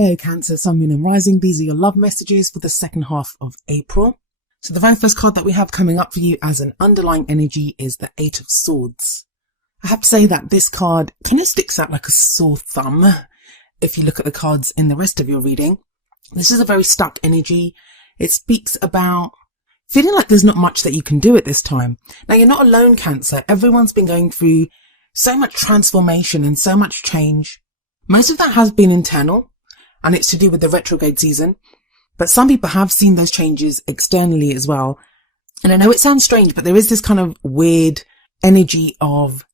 Hello Cancer, Sun, Moon and Rising. These are your love messages for the second half of April. So the very first card that we have coming up for you as an underlying energy is the Eight of Swords. I have to say that this card kind of sticks out like a sore thumb if you look at the cards in the rest of your reading. This is a very stuck energy. It speaks about feeling like there's not much that you can do at this time. Now, you're not alone, Cancer. Everyone's been going through so much transformation and so much change. Most of that has been internal, and it's to do with the retrograde season. But some people have seen those changes externally as well. And I know it sounds strange, but there is this kind of weird energy of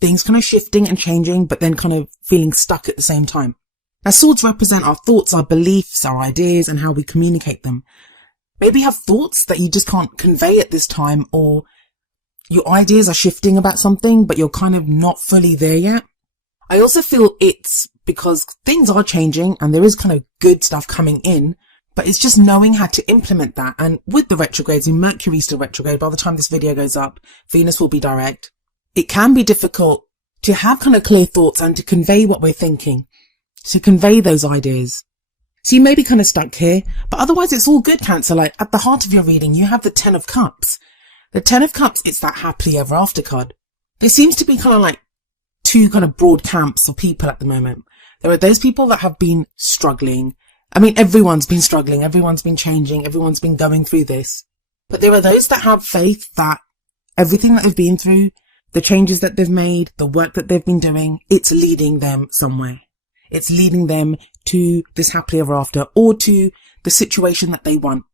things kind of shifting and changing, but then kind of feeling stuck at the same time. Now, swords represent our thoughts, our beliefs, our ideas, and how we communicate them. Maybe you have thoughts that you just can't convey at this time, or your ideas are shifting about something, but you're kind of not fully there yet. I also feel it's because things are changing and there is kind of good stuff coming in, but it's just knowing how to implement that. And with the retrogrades, Mercury's still retrograde, by the time this video goes up, Venus will be direct. It can be difficult to have kind of clear thoughts and to convey what we're thinking, to convey those ideas. So you may be kind of stuck here, but otherwise it's all good, Cancer. Like at the heart of your reading, you have the Ten of Cups. The Ten of Cups, it's that happily ever after card. There seems to be kind of like two kind of broad camps of people at the moment. There are those people that have been struggling. I mean, everyone's been struggling. Everyone's been changing. Everyone's been going through this. But there are those that have faith that everything that they've been through, the changes that they've made, the work that they've been doing, it's leading them somewhere. It's leading them to this happily ever after, or to the situation that they want.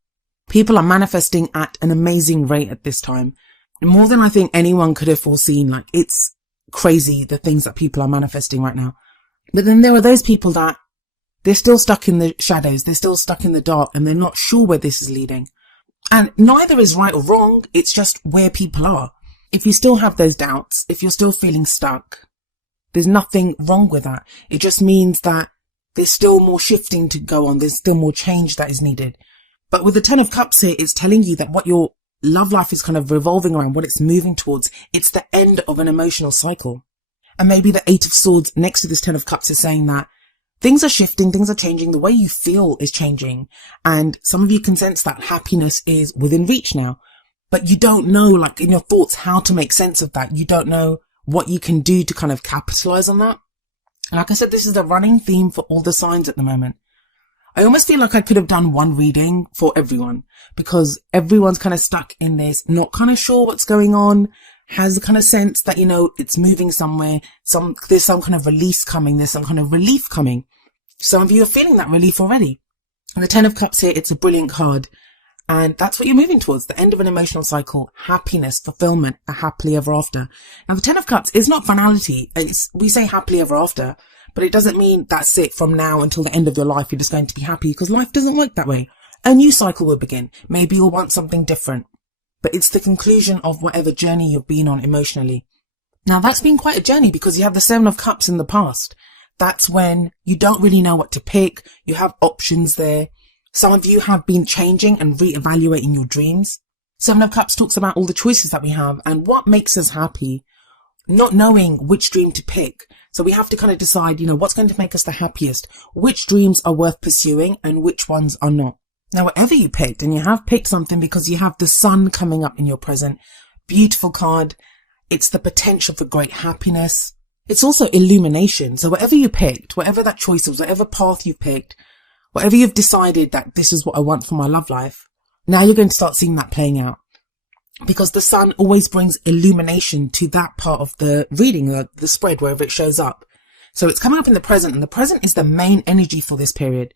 People are manifesting at an amazing rate at this time. More than I think anyone could have foreseen. Like, it's crazy the things that people are manifesting right now. But then there are those people that they're still stuck in the shadows. They're still stuck in the dark and they're not sure where this is leading. And neither is right or wrong. It's just where people are. If you still have those doubts, if you're still feeling stuck, there's nothing wrong with that. It just means that there's still more shifting to go on. There's still more change that is needed. But with the Ten of Cups here, it's telling you that what your love life is kind of revolving around, what it's moving towards, it's the end of an emotional cycle. And maybe the Eight of Swords next to this Ten of Cups is saying that things are shifting, things are changing, the way you feel is changing. And some of you can sense that happiness is within reach now. But you don't know, like in your thoughts, how to make sense of that. You don't know what you can do to kind of capitalize on that. And like I said, this is the running theme for all the signs at the moment. I almost feel like I could have done one reading for everyone, because everyone's kind of stuck in this, not kind of sure what's going on, has a kind of sense that, you know, it's moving somewhere. There's some kind of release coming. There's some kind of relief coming. Some of you are feeling that relief already. And the Ten of Cups here, it's a brilliant card. And that's what you're moving towards, the end of an emotional cycle, happiness, fulfillment, a happily ever after. Now, the Ten of Cups is not finality. We say happily ever after, but it doesn't mean that's it from now until the end of your life. You're just going to be happy, because life doesn't work that way. A new cycle will begin. Maybe you'll want something different, but it's the conclusion of whatever journey you've been on emotionally. Now, that's been quite a journey, because you have the Seven of Cups in the past. That's when you don't really know what to pick. You have options there. Some of you have been changing and reevaluating your dreams. Seven of Cups talks about all the choices that we have and what makes us happy, not knowing which dream to pick. So we have to kind of decide, you know, what's going to make us the happiest, which dreams are worth pursuing and which ones are not. Now, whatever you picked, and you have picked something because you have the sun coming up in your present, beautiful card. It's the potential for great happiness. It's also illumination. So whatever you picked, whatever that choice was, whatever path you picked, whatever you've decided that this is what I want for my love life, now you're going to start seeing that playing out. Because the sun always brings illumination to that part of the reading, the spread, wherever it shows up. So it's coming up in the present, and the present is the main energy for this period.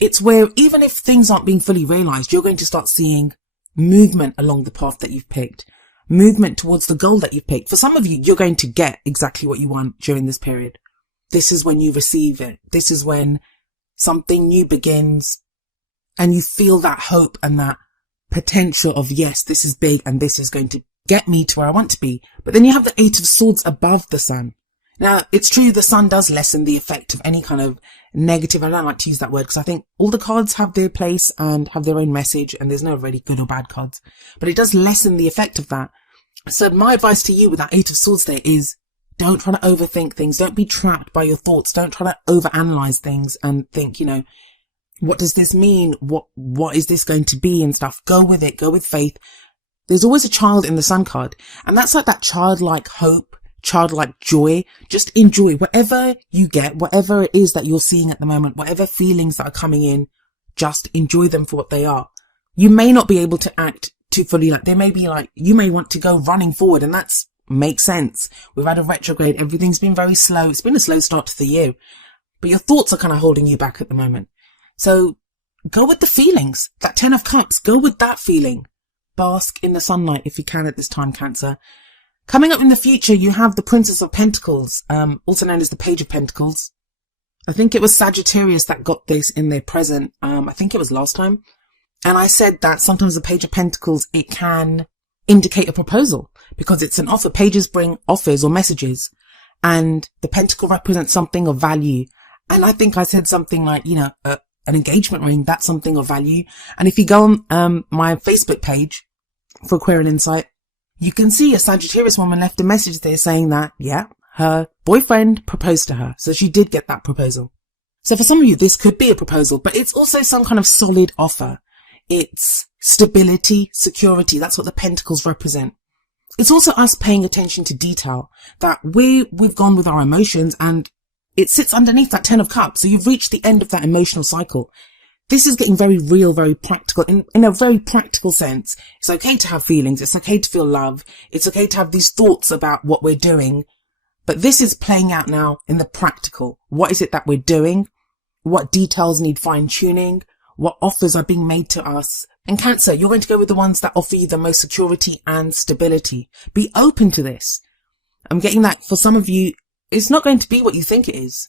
It's where even if things aren't being fully realized, you're going to start seeing movement along the path that you've picked, movement towards the goal that you've picked. For some of you, you're going to get exactly what you want during this period. This is when you receive it. This is when something new begins and you feel that hope and that potential of, yes, this is big and this is going to get me to where I want to be. But then you have the Eight of Swords above the sun. Now, it's true the sun does lessen the effect of any kind of negative. I don't like to use that word because I think all the cards have their place and have their own message, and there's no really good or bad cards. But it does lessen the effect of that. So my advice to you with that Eight of Swords there is Don't try to overthink things. Don't be trapped by your thoughts. Don't try to overanalyze things and think, what does this mean? What is this going to be and stuff? Go with it. Go with faith. There's always a child in the Sun card. And that's like that childlike hope, childlike joy. Just enjoy whatever you get, whatever it is that you're seeing at the moment, whatever feelings that are coming in, just enjoy them for what they are. You may not be able to act too fully. Like they may be like, you may want to go running forward, and that's makes sense. We've had a retrograde. Everything's been very slow. It's been a slow start to the year, but your thoughts are kind of holding you back at the moment. So go with the feelings. That 10 of Cups, go with that feeling. Bask in the sunlight if you can at this time, Cancer. Coming up in the future, you have the Princess of Pentacles, also known as the Page of Pentacles. I think it was Sagittarius that got this in their present. I think it was last time. And I said that sometimes the Page of Pentacles, it can indicate a proposal because it's an offer. Pages bring offers or messages, and the pentacle represents something of value. And I think I said something like, an engagement ring, that's something of value. And if you go on my Facebook page for Aquarian Insight, you can see a Sagittarius woman left a message there saying that, her boyfriend proposed to her. So she did get that proposal. So for some of you, this could be a proposal, but it's also some kind of solid offer. It's stability, security. That's what the pentacles represent. It's also us paying attention to detail, that we've gone with our emotions, and it sits underneath that 10 of Cups. So you've reached the end of that emotional cycle. This is getting very real, very practical. In a very practical sense, it's okay to have feelings. It's okay to feel love. It's okay to have these thoughts about what we're doing. But this is playing out now in the practical. What is it that we're doing? What details need fine tuning? What offers are being made to us? And Cancer, you're going to go with the ones that offer you the most security and stability. Be open to this. I'm getting that for some of you, it's not going to be what you think it is.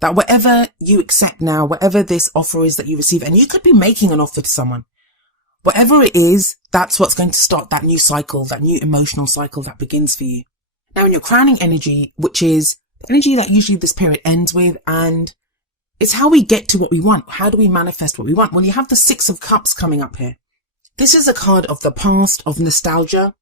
That whatever you accept now, whatever this offer is that you receive, and you could be making an offer to someone, whatever it is, that's what's going to start that new cycle, that new emotional cycle that begins for you. Now in your crowning energy, which is the energy that usually this period ends with, and it's how we get to what we want. How do we manifest what we want? Well, you have the 6 of Cups coming up here. This is a card of the past, of nostalgia.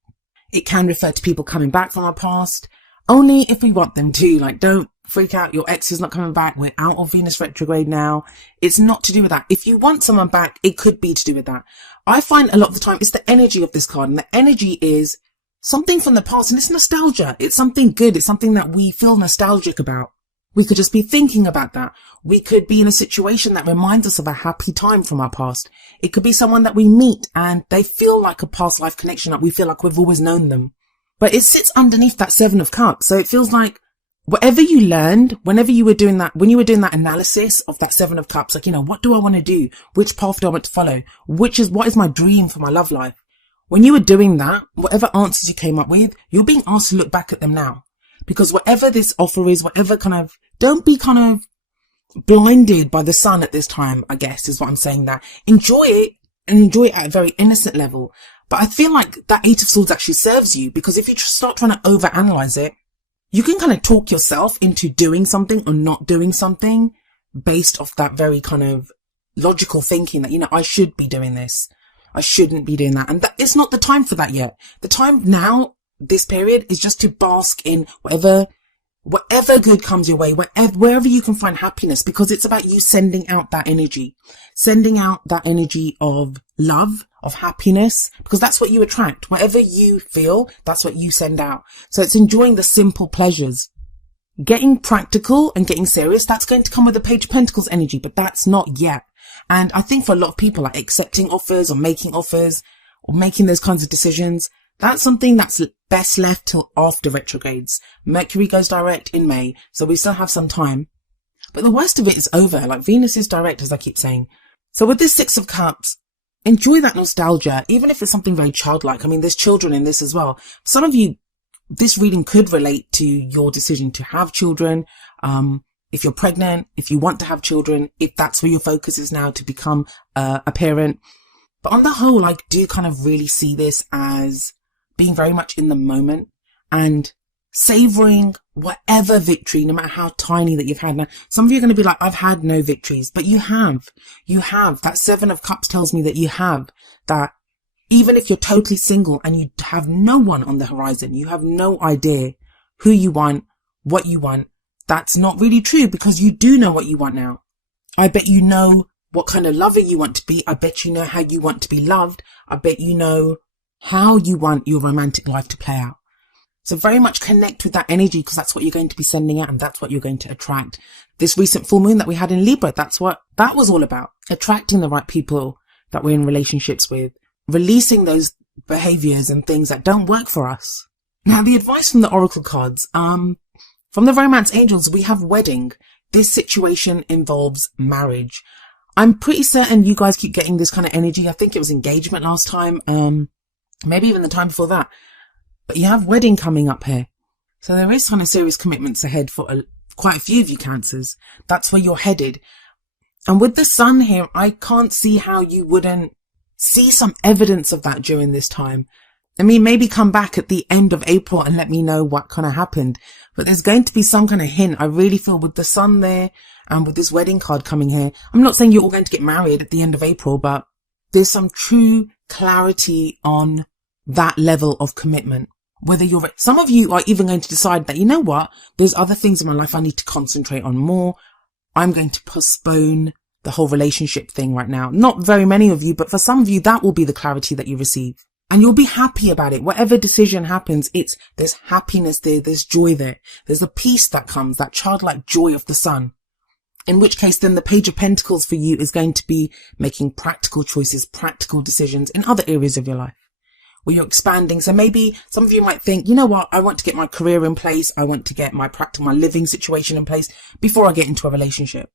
It can refer to people coming back from our past, only if we want them to. Like, don't freak out. Your ex is not coming back. We're out of Venus retrograde now. It's not to do with that. If you want someone back, it could be to do with that. I find a lot of the time it's the energy of this card, and the energy is something from the past, and it's nostalgia. It's something good. It's something that we feel nostalgic about. We could just be thinking about that. We could be in a situation that reminds us of a happy time from our past. It could be someone that we meet and they feel like a past life connection, that we feel like we've always known them. But it sits underneath that 7 of Cups. So it feels like whatever you learned, whenever you were doing that, when you were doing that analysis of that 7 of Cups, like, what do I want to do? Which path do I want to follow? What is my dream for my love life? When you were doing that, whatever answers you came up with, you're being asked to look back at them now. Because whatever this offer is, don't be kind of blinded by the sun at this time, I guess, is what I'm saying. That enjoy it, and enjoy it at a very innocent level. But I feel like that 8 of Swords actually serves you, because if you start trying to overanalyze it, you can kind of talk yourself into doing something or not doing something based off that very kind of logical thinking that, I should be doing this. I shouldn't be doing that. And it's not the time for that yet. The time now, this period, is just to bask in whatever good comes your way, wherever you can find happiness, because it's about you sending out that energy of love, of happiness, because that's what you attract. Whatever you feel, that's what you send out. So it's enjoying the simple pleasures. Getting practical and getting serious, that's going to come with the Page of Pentacles energy, but that's not yet. And I think for a lot of people, like accepting offers or making those kinds of decisions, that's something that's best left till after retrogrades. Mercury goes direct in May, so we still have some time. But the worst of it is over. Like, Venus is direct, as I keep saying. So with this 6 of Cups, enjoy that nostalgia, even if it's something very childlike. I mean, there's children in this as well. Some of you, this reading could relate to your decision to have children. If you're pregnant, if you want to have children, if that's where your focus is now, to become a parent. But on the whole, I do kind of really see this as being very much in the moment and savoring whatever victory, no matter how tiny, that you've had. Now, some of you are going to be like, I've had no victories, but you have. That 7 of Cups tells me that you have that. Even if you're totally single and you have no one on the horizon, you have no idea who you want, what you want. That's not really true, because you do know what you want now. I bet you know what kind of lover you want to be. I bet you know how you want to be loved. I bet you know how you want your romantic life to play out. So very much connect with that energy, because that's what you're going to be sending out and that's what you're going to attract. This recent full moon that we had in Libra, that's what that was all about. Attracting the right people that we're in relationships with, releasing those behaviors and things that don't work for us. Now, the advice from the oracle cards, from the romance angels, we have wedding. This situation involves marriage. I'm pretty certain you guys keep getting this kind of energy. I think it was engagement last time, maybe even the time before that. But you have wedding coming up here. So there is kind of serious commitments ahead for quite a few of you Cancers. That's where you're headed. And with the sun here, I can't see how you wouldn't see some evidence of that during this time. I mean, maybe come back at the end of April and let me know what kind of happened. But there's going to be some kind of hint. I really feel with the sun there and with this wedding card coming here. I'm not saying you're all going to get married at the end of April, but there's some true clarity on that level of commitment. Whether some of you are even going to decide that, you know what, there's other things in my life I need to concentrate on more. I'm going to postpone the whole relationship thing right now. Not very many of you, but for some of you, that will be the clarity that you receive. And you'll be happy about it. Whatever decision happens, there's happiness there, there's joy there. There's a peace that comes, that childlike joy of the sun. In which case, then the Page of Pentacles for you is going to be making practical choices, practical decisions in other areas of your life where you're expanding. So maybe some of you might think, you know what, I want to get my career in place. I want to get my living situation in place before I get into a relationship,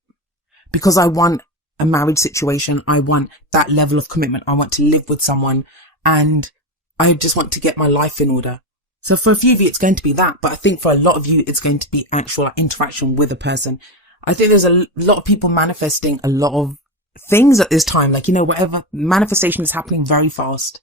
because I want a marriage situation. I want that level of commitment. I want to live with someone, and I just want to get my life in order. So for a few of you, it's going to be that. But I think for a lot of you, it's going to be actual interaction with a person. I think there's a lot of people manifesting a lot of things at this time. Like, you know, whatever manifestation is happening very fast.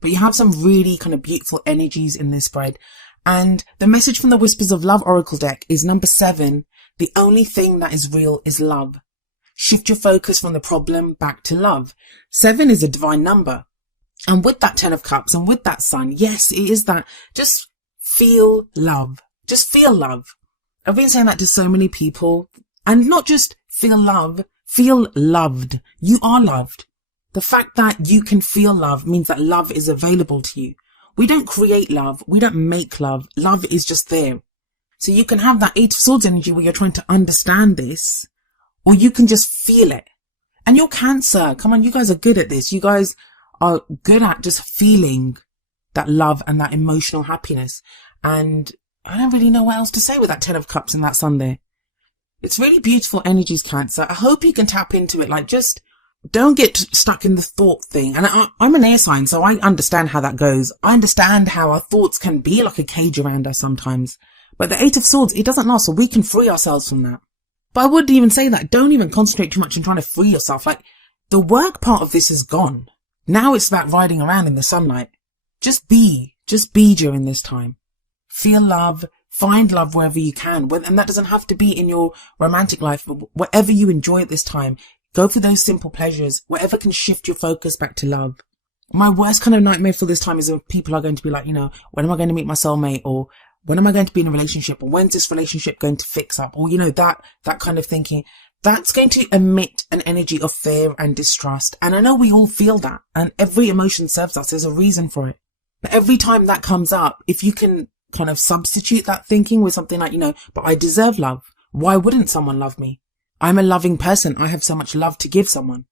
But you have some really kind of beautiful energies in this spread. And the message from the Whispers of Love Oracle deck is number 7. The only thing that is real is love. Shift your focus from the problem back to love. 7 is a divine number. And with that 10 of Cups and with that sun, yes, it is that. Just feel love. Just feel love. I've been saying that to so many people. And not just feel love, feel loved. You are loved. The fact that you can feel love means that love is available to you. We don't create love. We don't make love. Love is just there. So you can have that 8 of Swords energy where you're trying to understand this, or you can just feel it. And you're Cancer. Come on, you guys are good at this. You guys are good at just feeling that love and that emotional happiness. And I don't really know what else to say with that 10 of Cups and that sun there. It's really beautiful energies, Cancer. I hope you can tap into it. Like, just don't get stuck in the thought thing. And I'm an air sign, so I understand how that goes. I understand how our thoughts can be like a cage around us sometimes. But the 8 of Swords, it doesn't last, so we can free ourselves from that. But I wouldn't even say that. Don't even concentrate too much on trying to free yourself. Like, the work part of this is gone. Now it's about riding around in the sunlight. Just be during this time. Feel love. Find love wherever you can. And that doesn't have to be in your romantic life, but whatever you enjoy at this time. Go for those simple pleasures, whatever can shift your focus back to love. My worst kind of nightmare for this time is when people are going to be like, you know, when am I going to meet my soulmate? Or when am I going to be in a relationship? Or when's this relationship going to fix up? Or, you know, that kind of thinking. That's going to emit an energy of fear and distrust. And I know we all feel that. And every emotion serves us. There's a reason for it. But every time that comes up, if you can kind of substitute that thinking with something like, you know, but I deserve love. Why wouldn't someone love me? I'm a loving person. I have so much love to give someone.